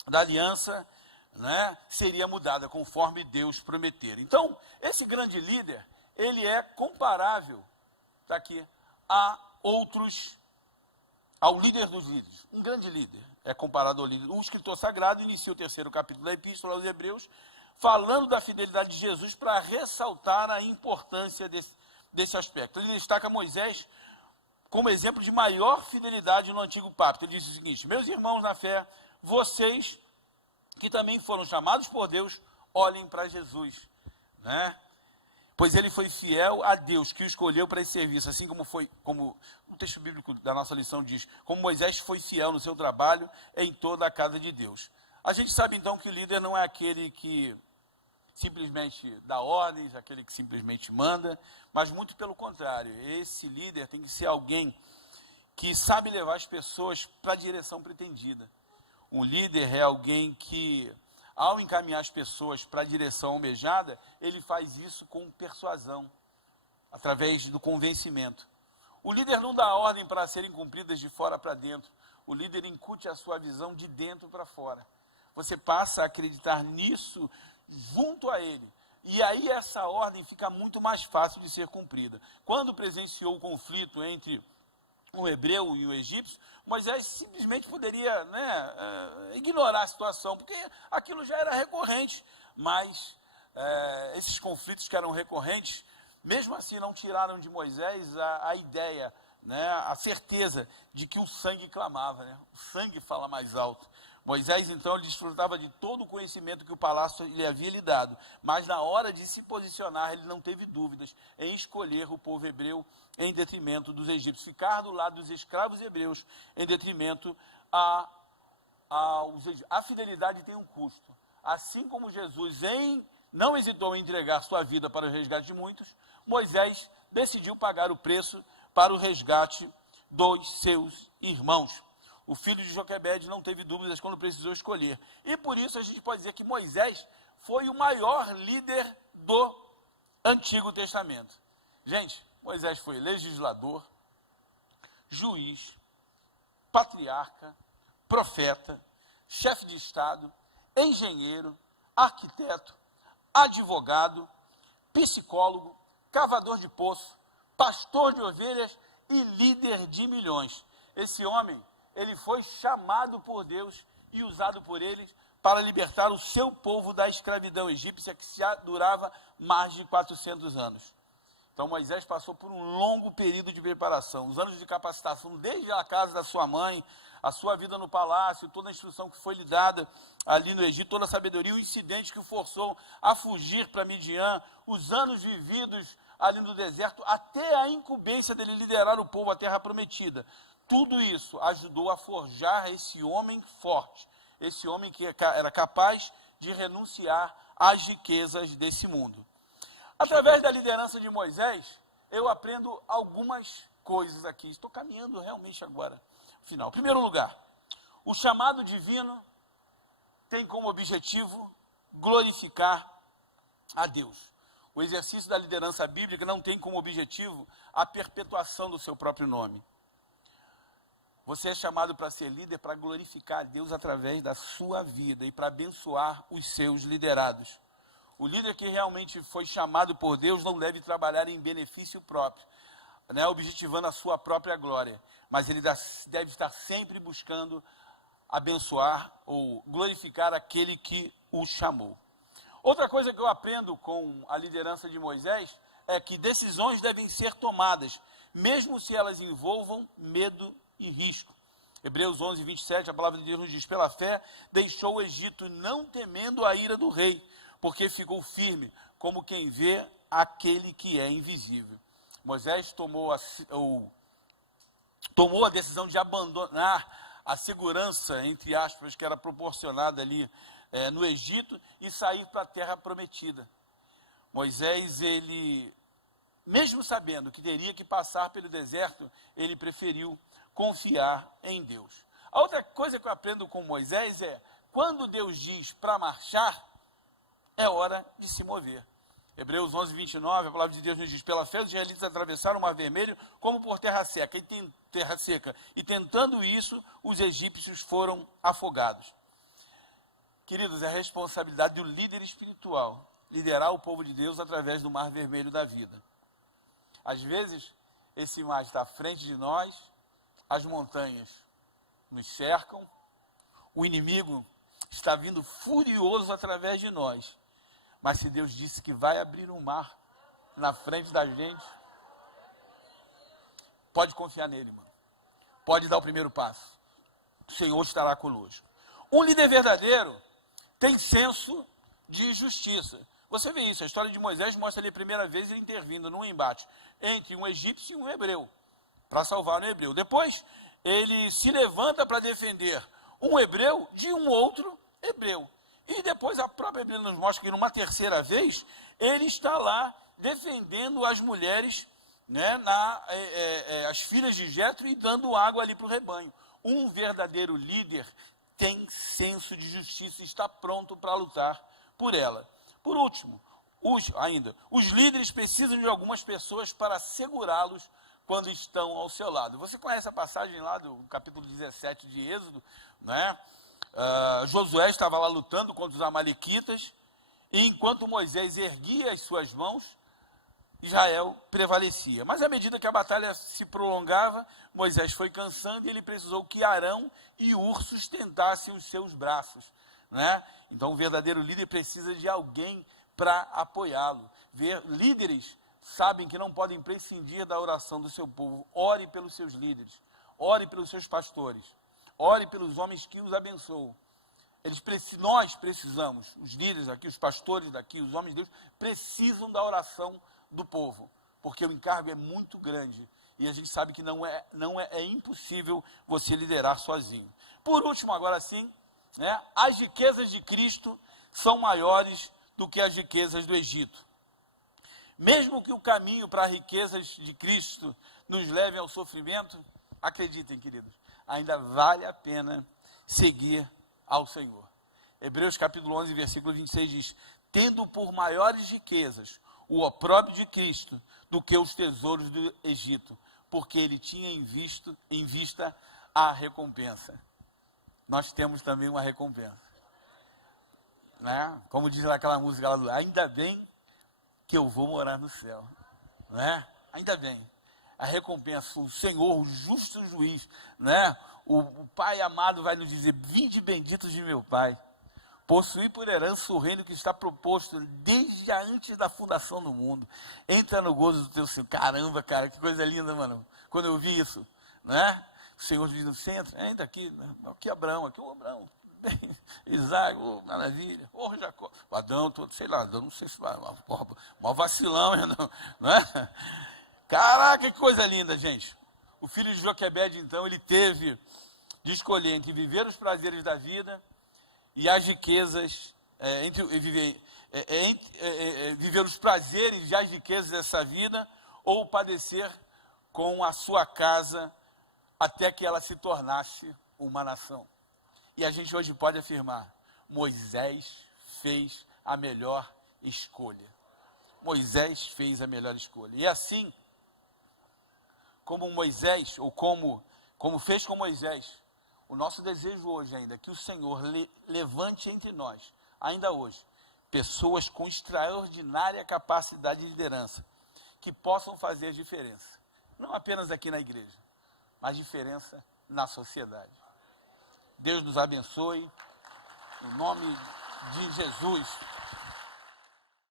da aliança, né, seria mudada conforme Deus prometer. Então, esse grande líder, ele é comparável, está aqui, ao líder dos líderes. Um grande líder é comparado ao líder. O escritor sagrado inicia o 3º capítulo da Epístola aos Hebreus, falando da fidelidade de Jesus para ressaltar a importância desse aspecto. Ele destaca Moisés como exemplo de maior fidelidade no Antigo Pacto. Ele diz o seguinte: meus irmãos na fé, vocês que também foram chamados por Deus, olhem para Jesus, né? Pois ele foi fiel a Deus, que o escolheu para esse serviço, assim como o texto bíblico da nossa lição diz, como Moisés foi fiel no seu trabalho em toda a casa de Deus. A gente sabe então que o líder não é aquele que simplesmente dá ordens, aquele que simplesmente manda, mas muito pelo contrário, esse líder tem que ser alguém que sabe levar as pessoas para a direção pretendida. Um líder é alguém que, ao encaminhar as pessoas para a direção almejada, ele faz isso com persuasão, através do convencimento. O líder não dá ordem para serem cumpridas de fora para dentro. O líder incute a sua visão de dentro para fora. Você passa a acreditar nisso junto a ele. E aí essa ordem fica muito mais fácil de ser cumprida. Quando presenciou o conflito entre o hebreu e o egípcio, Moisés simplesmente poderia ignorar a situação, porque aquilo já era recorrente. Mas esses conflitos que eram recorrentes, mesmo assim não tiraram de Moisés a ideia, a certeza de que o sangue clamava, o sangue fala mais alto. Moisés, então, ele desfrutava de todo o conhecimento que o palácio lhe havia lhe dado, mas na hora de se posicionar, ele não teve dúvidas em escolher o povo hebreu em detrimento dos egípcios, ficar do lado dos escravos hebreus em detrimento aos egípcios. A fidelidade tem um custo. Assim como Jesus não hesitou em entregar sua vida para o resgate de muitos, Moisés decidiu pagar o preço para o resgate dos seus irmãos. O filho de Joquebede não teve dúvidas quando precisou escolher. E por isso a gente pode dizer que Moisés foi o maior líder do Antigo Testamento. Gente, Moisés foi legislador, juiz, patriarca, profeta, chefe de Estado, engenheiro, arquiteto, advogado, psicólogo, cavador de poço, pastor de ovelhas e líder de milhões. Esse homem, ele foi chamado por Deus e usado por eles para libertar o seu povo da escravidão egípcia, que já durava mais de 400 anos. Então Moisés passou por um longo período de preparação, os anos de capacitação, desde a casa da sua mãe, a sua vida no palácio, toda a instrução que foi lhe dada ali no Egito, toda a sabedoria, o incidente que o forçou a fugir para Midian, os anos vividos ali no deserto, até a incumbência dele liderar o povo à terra prometida. Tudo isso ajudou a forjar esse homem forte, esse homem que era capaz de renunciar às riquezas desse mundo. Através da liderança de Moisés, eu aprendo algumas coisas aqui. Estou caminhando realmente agora ao final. Em primeiro lugar, o chamado divino tem como objetivo glorificar a Deus. O exercício da liderança bíblica não tem como objetivo a perpetuação do seu próprio nome. Você é chamado para ser líder, para glorificar a Deus através da sua vida e para abençoar os seus liderados. O líder que realmente foi chamado por Deus não deve trabalhar em benefício próprio, objetivando a sua própria glória, mas ele deve estar sempre buscando abençoar ou glorificar aquele que o chamou. Outra coisa que eu aprendo com a liderança de Moisés é que decisões devem ser tomadas, mesmo se elas envolvam medo e risco. Hebreus 11, 27, a palavra de Deus nos diz: pela fé deixou o Egito, não temendo a ira do rei, porque ficou firme, como quem vê aquele que é invisível. Moisés tomou a decisão de abandonar a segurança, entre aspas, que era proporcionada ali no Egito, e sair para a terra prometida. Moisés, ele, mesmo sabendo que teria que passar pelo deserto, ele preferiu confiar em Deus. A outra coisa que eu aprendo com Moisés é, quando Deus diz para marchar, é hora de se mover. Hebreus 11, 29, a palavra de Deus nos diz: pela fé os israelitas atravessaram o Mar Vermelho como por terra seca, e tentando isso, os egípcios foram afogados. Queridos, é a responsabilidade do líder espiritual liderar o povo de Deus através do Mar Vermelho da vida. Às vezes, esse mar está à frente de nós, as montanhas nos cercam, o inimigo está vindo furioso através de nós. Mas se Deus disse que vai abrir um mar na frente da gente, pode confiar nele, mano. Pode dar o primeiro passo. O Senhor estará conosco. Um líder verdadeiro tem senso de justiça. Você vê isso, a história de Moisés mostra ali a primeira vez ele intervindo num embate entre um egípcio e um hebreu, para salvar um hebreu. Depois, ele se levanta para defender um hebreu de um outro hebreu. E depois a própria Bíblia nos mostra que numa terceira vez, ele está lá defendendo as mulheres, as filhas de Jetro, e dando água ali para o rebanho. Um verdadeiro líder tem senso de justiça e está pronto para lutar por ela. Por último, os líderes precisam de algumas pessoas para segurá-los quando estão ao seu lado. Você conhece a passagem lá do capítulo 17 de Êxodo, né? Josué estava lá lutando contra os amalequitas, e enquanto Moisés erguia as suas mãos, Israel prevalecia. Mas à medida que a batalha se prolongava, Moisés foi cansando e ele precisou que Arão e Hur sustentassem os seus braços, né? Então, o verdadeiro líder precisa de alguém para apoiá-lo. Líderes sabem que não podem prescindir da oração do seu povo. Ore pelos seus líderes, ore pelos seus pastores, ore pelos homens que os abençoam. Nós precisamos, os líderes aqui, os pastores daqui, os homens de Deus, precisam da oração do povo, porque o encargo é muito grande e a gente sabe que é impossível você liderar sozinho. Por último, agora sim, né, as riquezas de Cristo são maiores do que as riquezas do Egito. Mesmo que o caminho para as riquezas de Cristo nos leve ao sofrimento, acreditem, queridos, ainda vale a pena seguir ao Senhor. Hebreus capítulo 11, versículo 26 diz: tendo por maiores riquezas o opróbrio de Cristo do que os tesouros do Egito, porque ele tinha em vista a recompensa. Nós temos também uma recompensa, né? Como diz aquela música lá, ainda bem que eu vou morar no céu, né? Ainda bem. A recompensa, o Senhor, o justo juiz, né? O Pai amado vai nos dizer: vinde benditos de meu Pai, possuir por herança o reino que está proposto desde antes da fundação do mundo. Entra no gozo do teu Senhor. Caramba, cara, que coisa linda, mano. Quando eu vi isso, né? O Senhor diz no centro, entra aqui, aqui Abraão, aqui o Abraão, Isaac, oh, maravilha, oh, Jacó, Adão, sei lá, não sei se vai, mó vacilão, não é? Caraca, que coisa linda, gente. O filho de Joquebede, então, ele teve de escolher entre viver os prazeres da vida e as riquezas, viver os prazeres e as riquezas dessa vida, ou padecer com a sua casa até que ela se tornasse uma nação. E a gente hoje pode afirmar: Moisés fez a melhor escolha. Moisés fez a melhor escolha. E assim, como Moisés, ou como fez com Moisés, o nosso desejo hoje ainda é que o Senhor levante entre nós, ainda hoje, pessoas com extraordinária capacidade de liderança, que possam fazer a diferença. Não apenas aqui na igreja, mas diferença na sociedade. Deus nos abençoe, em nome de Jesus.